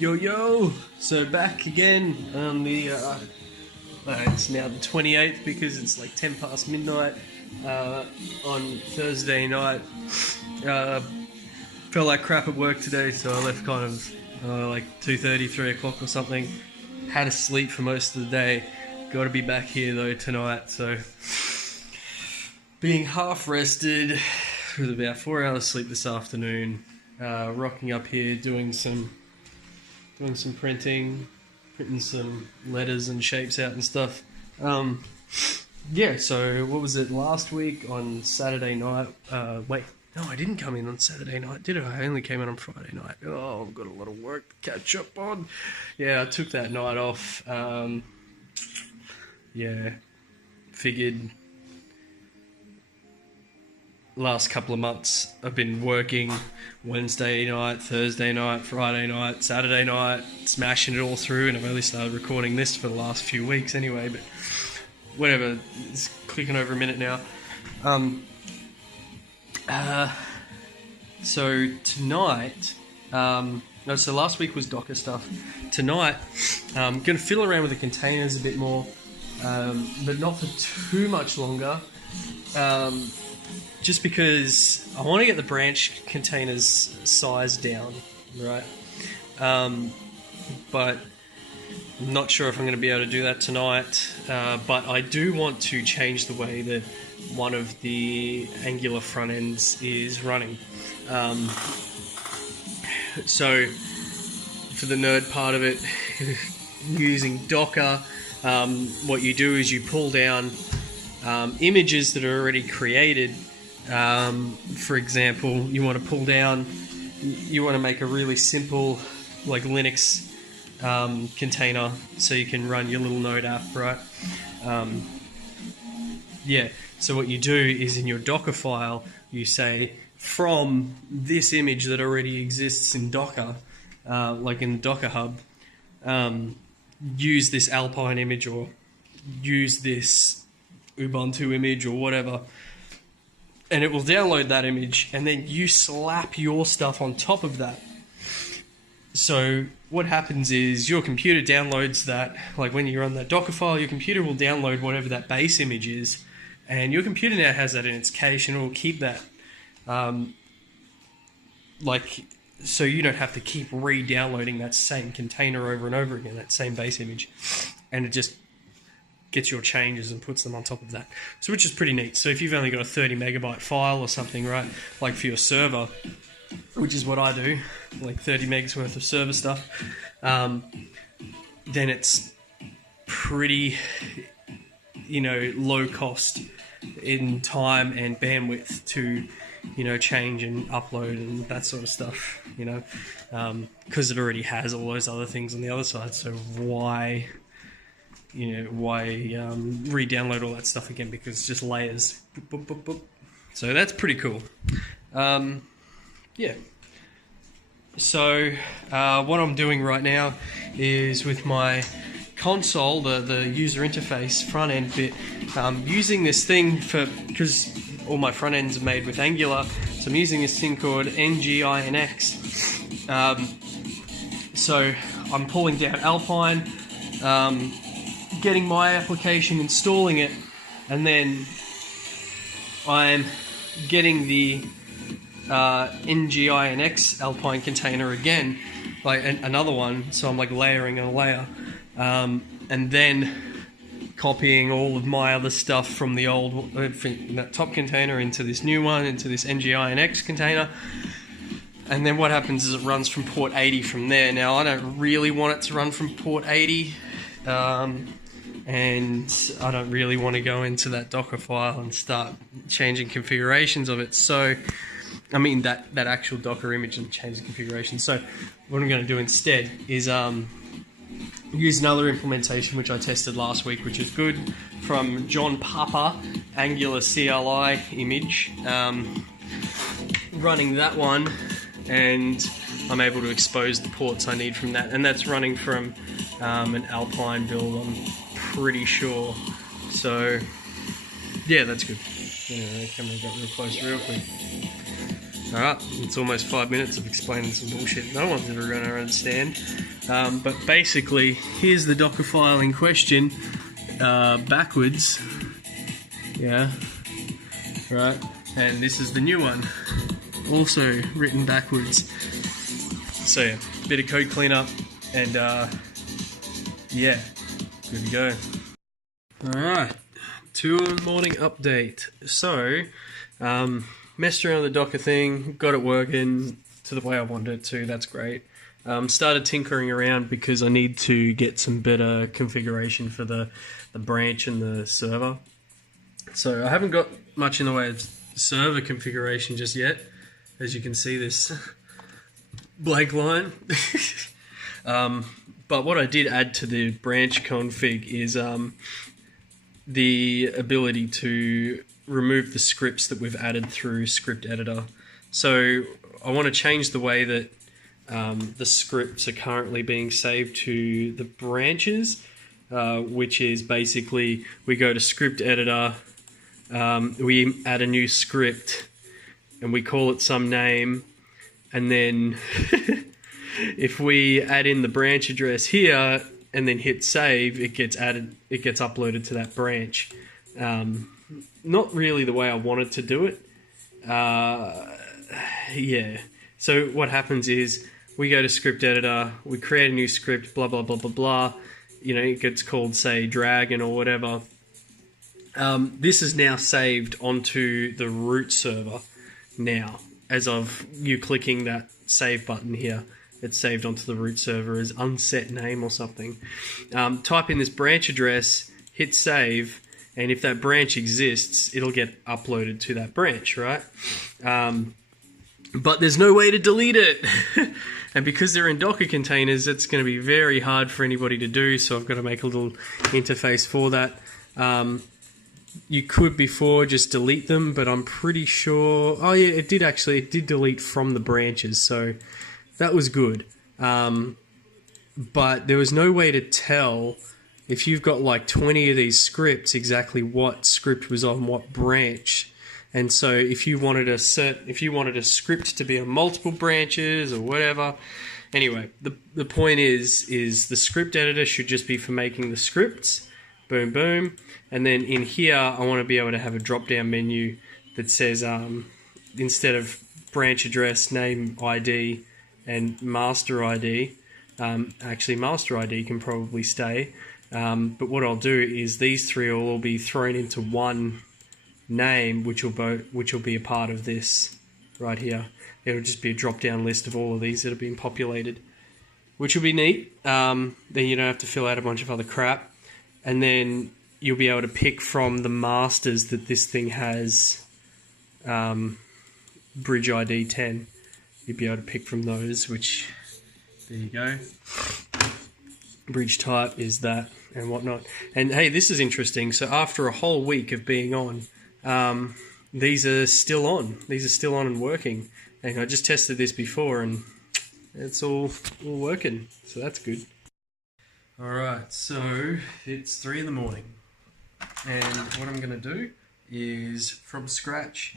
Yo, so back again on the, it's now the 28th because it's like 10 past midnight on Thursday night. Felt like crap at work today, so I left kind of like 2:30, 3 o'clock or something. Had to sleep for most of the day. Got to be back here though tonight, so being half rested with about 4 hours sleep this afternoon. Rocking up here, doing some printing some letters and shapes out and stuff. Yeah, so what was it, last week on Saturday night? Wait, no, I didn't come in on Saturday night, did I? I only came in on Friday night. Oh, I've got a lot of work to catch up on. Yeah, I took that night off. Yeah, figured last couple of months I've been working Wednesday night, Thursday night, Friday night, Saturday night, smashing it all through, and I've only started recording this for the last few weeks anyway, but whatever, it's clicking over a minute now. So tonight, so last week was Docker stuff. Tonight, I'm going to fiddle around with the containers a bit more, but not for too much longer. Just because I want to get the branch containers size down, right? But I'm not sure if I'm going to be able to do that tonight. But I do want to change the way that one of the Angular front ends is running. So for the nerd part of it, using Docker, what you do is you pull down images that are already created. For example, you want to make a really simple, like Linux container so you can run your little Node app, right? Yeah, so what you do is in your Docker file, you say, from this image that already exists in Docker, like in the Docker Hub, use this Alpine image or use this Ubuntu image or whatever, and it will download that image, and then you slap your stuff on top of that. So what happens is your computer downloads that, like when you run that Docker file, your computer will download whatever that base image is, and your computer now has that in its cache, and it will keep that, so you don't have to keep re-downloading that same container over and over again, that same base image, and it just gets your changes and puts them on top of that. So which is pretty neat. So if you've only got a 30 megabyte file or something, right, like for your server, which is what I do, like 30 megs worth of server stuff, then it's pretty, low cost in time and bandwidth to, change and upload and that sort of stuff, because it already has all those other things on the other side. So why re-download all that stuff again, because it's just layers. Boop, boop, boop, boop. So that's pretty cool. Yeah. So what I'm doing right now is with my console, the user interface front end bit, using this thing because all my front ends are made with Angular, so I'm using this thing called NGINX. So I'm pulling down Alpine, getting my application, installing it, and then I'm getting the NGINX Alpine container again, like another one, so I'm like layering a layer, and then copying all of my other stuff from the old that top container into this new one, into this NGINX container. And then what happens is it runs from port 80 from there. Now I don't really want it to run from port 80, and I don't really want to go into that Docker file and start changing configurations of it. So, I mean that actual Docker image and change the configuration. So what I'm going to do instead is use another implementation which I tested last week, which is good, from John Papa, Angular CLI image, running that one, and I'm able to expose the ports I need from that, and that's running from an Alpine build, I'm pretty sure. So yeah, that's good. Anyway, camera got real close real quick. Alright, it's almost 5 minutes of explaining some bullshit no one's ever going to understand. But basically, here's the Docker file in question, backwards. Yeah, right. And this is the new one, also written backwards. So yeah, bit of code cleanup, and yeah, good to go. Alright, morning update. So, messed around with the Docker thing, got it working to the way I wanted it to, that's great. Started tinkering around because I need to get some better configuration for the branch and the server. So I haven't got much in the way of server configuration just yet. As you can see, this blank line. But what I did add to the branch config is the ability to remove the scripts that we've added through script editor. So I want to change the way that the scripts are currently being saved to the branches, which is basically we go to script editor, we add a new script and we call it some name, and then if we add in the branch address here and then hit save, it gets uploaded to that branch. Not really the way I wanted to do it. Yeah. So what happens is we go to script editor, we create a new script, blah, blah, blah, blah, blah. You know, it gets called, say, Dragon or whatever. This is now saved onto the root server now. As of you clicking that save button here, it's saved onto the root server as unset name or something. Type in this branch address, hit save, and if that branch exists, it'll get uploaded to that branch, right? But there's no way to delete it. And because they're in Docker containers, it's going to be very hard for anybody to do, so I've got to make a little interface for that. You could before just delete them, but I'm pretty sure... Oh yeah, it did delete from the branches, so that was good. But there was no way to tell if you've got like 20 of these scripts exactly what script was on what branch. And so if you wanted a script to be on multiple branches or whatever, anyway, the point is the script editor should just be for making the scripts. Boom, boom. And then in here, I want to be able to have a drop-down menu that says, instead of branch address, name ID, and master ID, actually master ID can probably stay. But what I'll do is these three will all be thrown into one name, which will be a part of this right here. It'll just be a drop-down list of all of these that have been populated, which will be neat. Then you don't have to fill out a bunch of other crap. And then you'll be able to pick from the masters that this thing has bridge ID 10. You'll be able to pick from those, which, there you go. Bridge type is that and whatnot. And hey, this is interesting. So after a whole week of being on, these are still on. These are still on and working. And I just tested this before and it's all working. So that's good. Alright, so it's 3 in the morning. And what I'm going to do is, from scratch,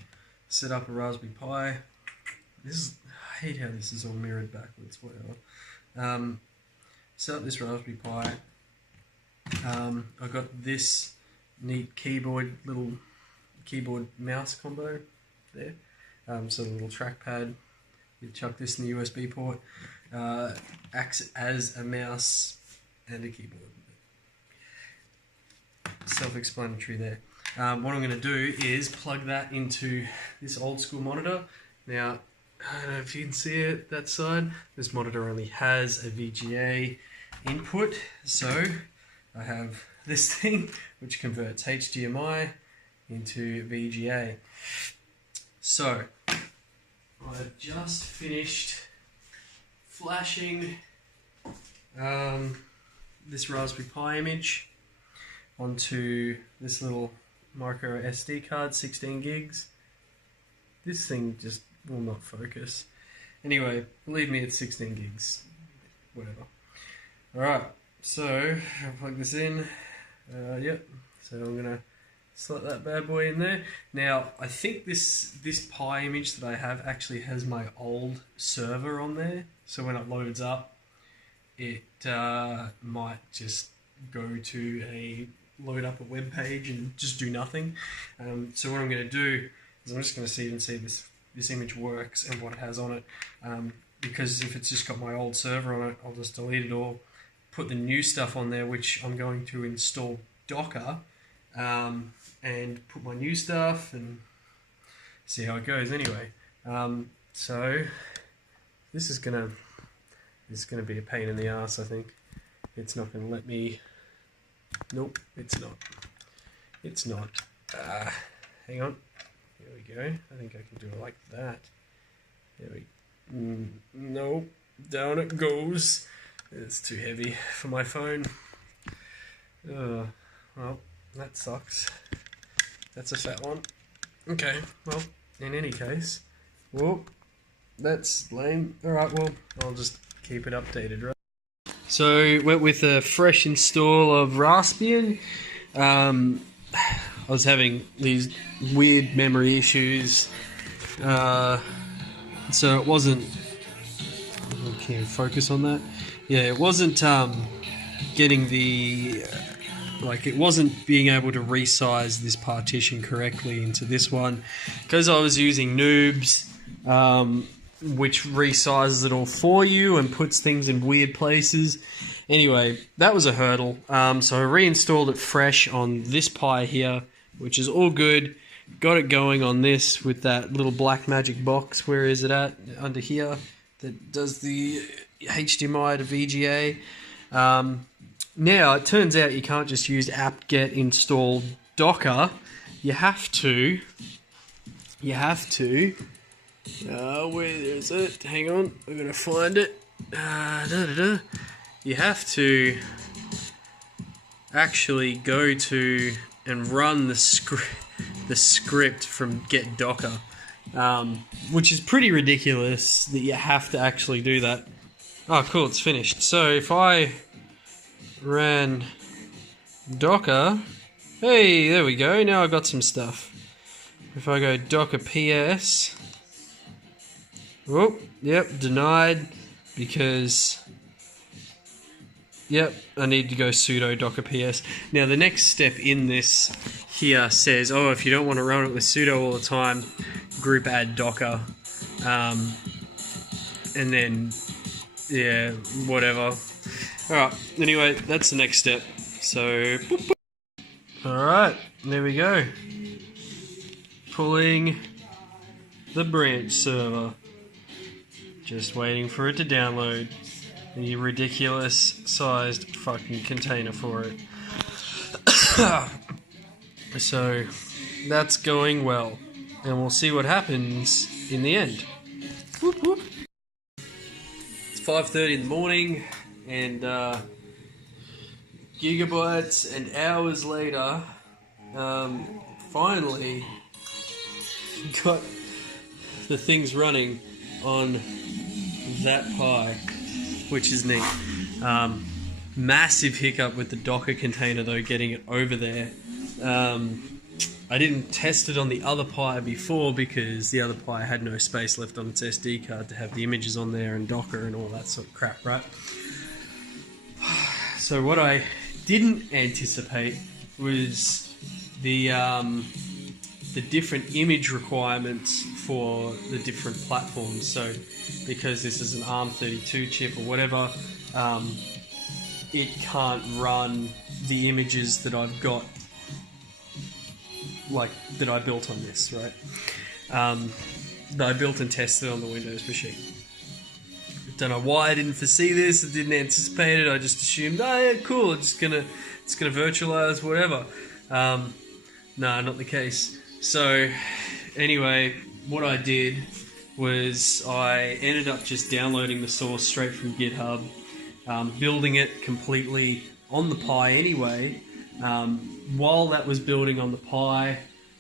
set up a Raspberry Pi. I hate how this is all mirrored backwards, whatever. Set up this Raspberry Pi. I've got this neat little keyboard mouse combo there. So the little trackpad. You chuck this in the USB port. Acts as a mouse and a keyboard. Self-explanatory there. What I'm going to do is plug that into this old school monitor. Now, I don't know if you can see it, that side. This monitor only has a VGA input, so I have this thing which converts HDMI into VGA. So, I've just finished flashing this Raspberry Pi image onto this little micro SD card, 16 gigs. This thing just will not focus. Anyway, believe me, it's 16 gigs. Whatever. Alright, so I'll plug this in. Yep. So I'm going to Slot that bad boy in there. Now, I think this Pi image that I have actually has my old server on there. So when it loads up, it might just go to load up a web page and just do nothing. So what I'm going to do is I'm just going to see this image works and what it has on it. Because if it's just got my old server on it, I'll just delete it all, put the new stuff on there, which I'm going to install Docker, and put my new stuff and see how it goes. Anyway, so this is gonna be a pain in the ass. I think it's not gonna let me. Nope, it's not. It's not. Hang on. Here we go. I think I can do it like that. There we. Nope. Down it goes. It's too heavy for my phone. Well, that sucks. That's a fat one. Okay, well, in any case, whoa, that's lame. Alright, well, I'll just keep it updated, right? So, went with a fresh install of Raspbian. I was having these weird memory issues, so it wasn't... Can you focus on that? Yeah, it wasn't getting the... it wasn't being able to resize this partition correctly into this one because I was using Noobs, which resizes it all for you and puts things in weird places. Anyway, that was a hurdle. So I reinstalled it fresh on this Pi here, which is all good. Got it going on this with that little black magic box. Where is it at? Under here. That does the HDMI to VGA. Now, it turns out you can't just use apt-get install Docker. You have to, where is it? Hang on, I'm going to find it. You have to actually go to and run the script from get Docker, which is pretty ridiculous that you have to actually do that. Oh, cool, it's finished. So if I ran Docker, hey, there we go, now I got some stuff. If I go Docker PS, oh, yep, denied, because, yep, I need to go sudo Docker PS. Now the next step in this here says, oh, if you don't want to run it with sudo all the time, group add Docker, and then, yeah, whatever. Alright, anyway, that's the next step. So, alright, there we go. Pulling the branch server. Just waiting for it to download the ridiculous sized fucking container for it. So, that's going well. And we'll see what happens in the end. Whoop, whoop. It's 5:30 in the morning. And gigabytes and hours later, finally got the things running on that Pi, which is neat. Massive hiccup with the Docker container though, getting it over there. I didn't test it on the other Pi before because the other Pi had no space left on its SD card to have the images on there and Docker and all that sort of crap, right? So what I didn't anticipate was the different image requirements for the different platforms. So because this is an ARM32 chip or whatever, it can't run the images that I've got, like that I built on this, right? That I built and tested on the Windows machine. Don't know why I didn't foresee this. I didn't anticipate it. I just assumed, oh yeah, cool. It's gonna virtualize whatever. No, not the case. So anyway, what I did was I ended up just downloading the source straight from GitHub, building it completely on the Pi anyway. While that was building on the Pi,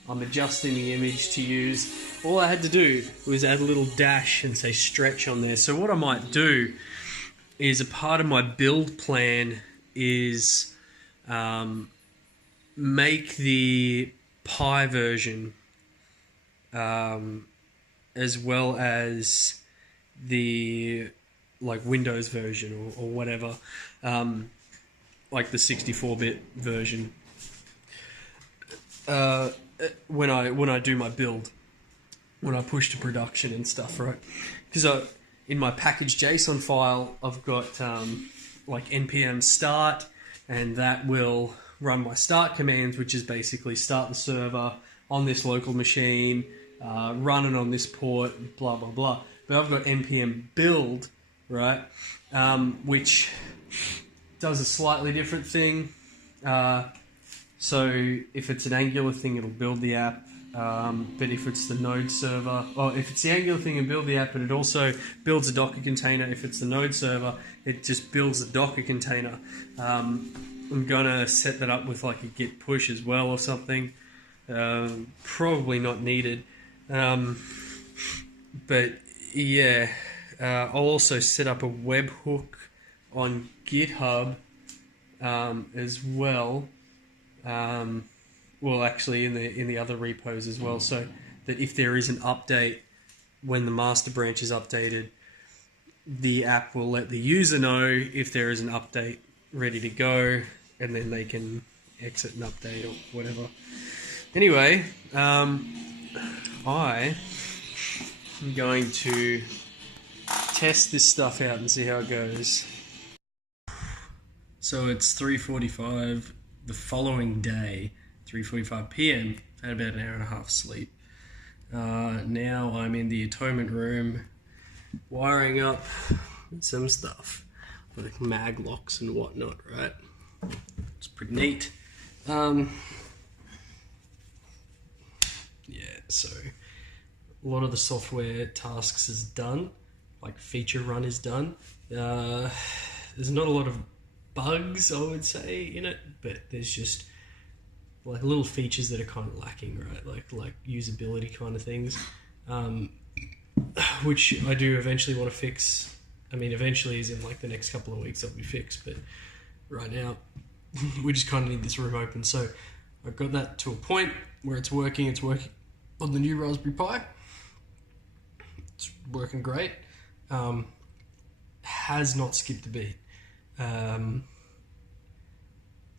I'm adjusting the image to use. All I had to do was add a little dash and say stretch on there. So what I might do is a part of my build plan is make the Pi version, as well as the like Windows version or whatever, like the 64-bit version. When I do my build, when I push to production and stuff, right? Because in my package JSON file, I've got like npm start, and that will run my start commands, which is basically start the server on this local machine, run it on this port, blah blah blah. But I've got npm build, right, which does a slightly different thing. So if it's an Angular thing, it'll build the app. But if it's the Node server, or if it's the Angular thing and build the app, but it also builds a Docker container. If it's the Node server, it just builds a Docker container. I'm gonna set that up with like a git push as well or something. Probably not needed. But yeah, I'll also set up a webhook on GitHub as well. Well, actually, in the other repos as well, so that if there is an update when the master branch is updated, the app will let the user know if there is an update ready to go, and then they can exit an update or whatever. Anyway, I am going to test this stuff out and see how it goes. So it's 3:45 the following day, 3:45 p.m. I had about an hour and a half sleep. Now I'm in the atonement room wiring up some stuff like mag locks and whatnot, right? It's pretty neat. Yeah, so a lot of the software tasks is done, like feature run is done. There's not a lot of bugs, I would say, in it, but there's just like little features that are kind of lacking, right? Like usability kind of things, which I do eventually want to fix. I mean, eventually is in like the next couple of weeks that'll be fixed, but right now we just kind of need this room open. So I've got that to a point where it's working. It's working on the new Raspberry Pi. It's working great. Has not skipped a beat.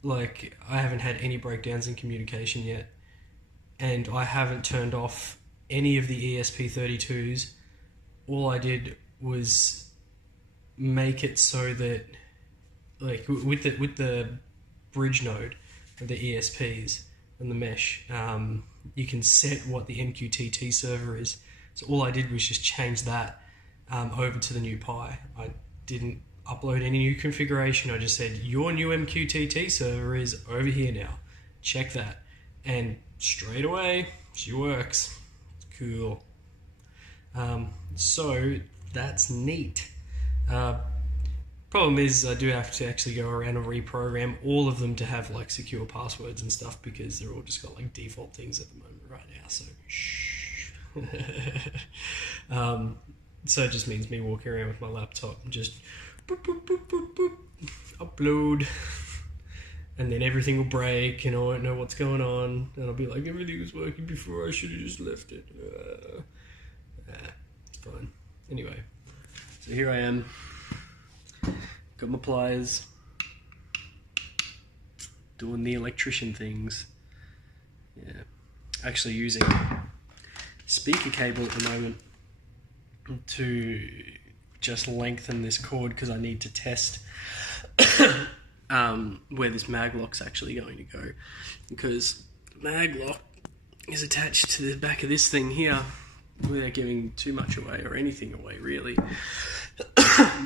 Like, I haven't had any breakdowns in communication yet, and I haven't turned off any of the ESP32s. All I did was make it so that, like, with the bridge node of the ESPs and the mesh, you can set what the MQTT server is. So all I did was just change that over to the new Pi. I didn't upload any new configuration. I just said, your new MQTT server is over here now. Check that. And straight away, she works. It's cool. So that's neat. Problem is, I do have to actually go around and reprogram all of them to have like secure passwords and stuff, because they're all just got like default things at the moment right now. So shh. So it just means me walking around with my laptop and just boop, boop, boop, boop, boop, upload, and then everything will break and I won't know what's going on, and I'll be like, everything was working before, I should have just left it. It's fine. Anyway, so here I am, got my pliers, doing the electrician things. Yeah, actually using speaker cable at the moment to just lengthen this cord, because I need to test where this mag lock's actually going to go, because the mag lock is attached to the back of this thing here without giving too much away or anything away really.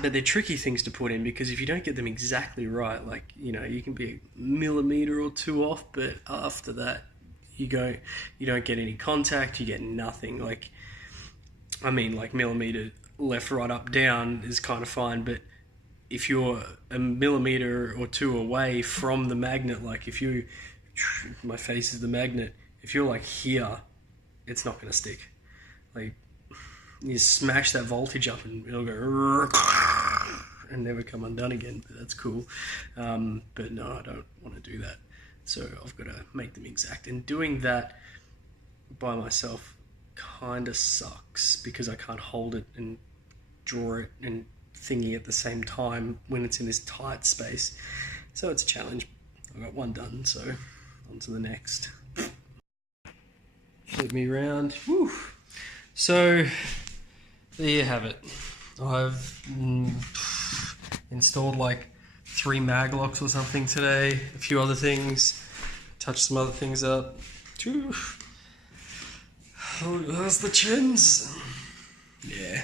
But they're tricky things to put in, because if you don't get them exactly right, like, you know, you can be a millimeter or two off, but after that you don't get any contact, you get nothing. Like, I mean, like millimeter left, right, up, down is kind of fine, but if you're a millimeter or two away from the magnet, like if you, my face is the magnet, if you're like here, it's not going to stick. Like, you smash that voltage up and it'll go and never come undone again, but that's cool. But no, I don't want to do that. So I've got to make them exact. And doing that by myself kind of sucks because I can't hold it and draw it and thingy at the same time when it's in this tight space. So it's a challenge. I got one done, so on to the next. Flip me around. Woo. So there you have it. I've installed like 3 mag locks or something today, a few other things, touched some other things up. Oh, that's the chins. Yeah.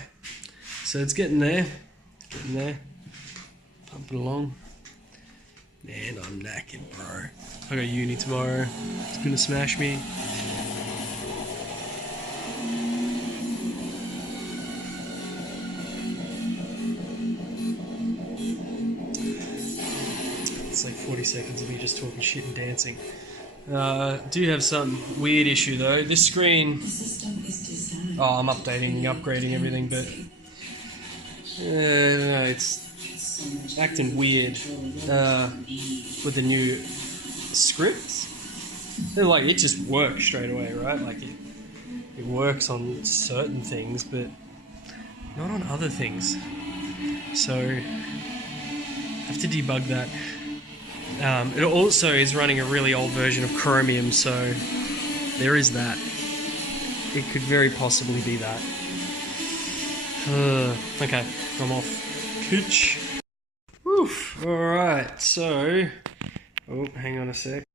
So it's getting there. Pumping along. Man, I'm knackered, bro. I got uni tomorrow. It's gonna smash me. It's like 40 seconds of me just talking shit and dancing. Do have some weird issue though. This screen... Oh, I'm updating, upgrading everything, but... no, it's acting weird with the new scripts. They're like, it just works straight away, right? Like it works on certain things, but not on other things. So I have to debug that. It also is running a really old version of Chromium, so there is that. It could very possibly be that. Okay, I'm off. Pitch. Oof. Alright, so... Oh, hang on a sec.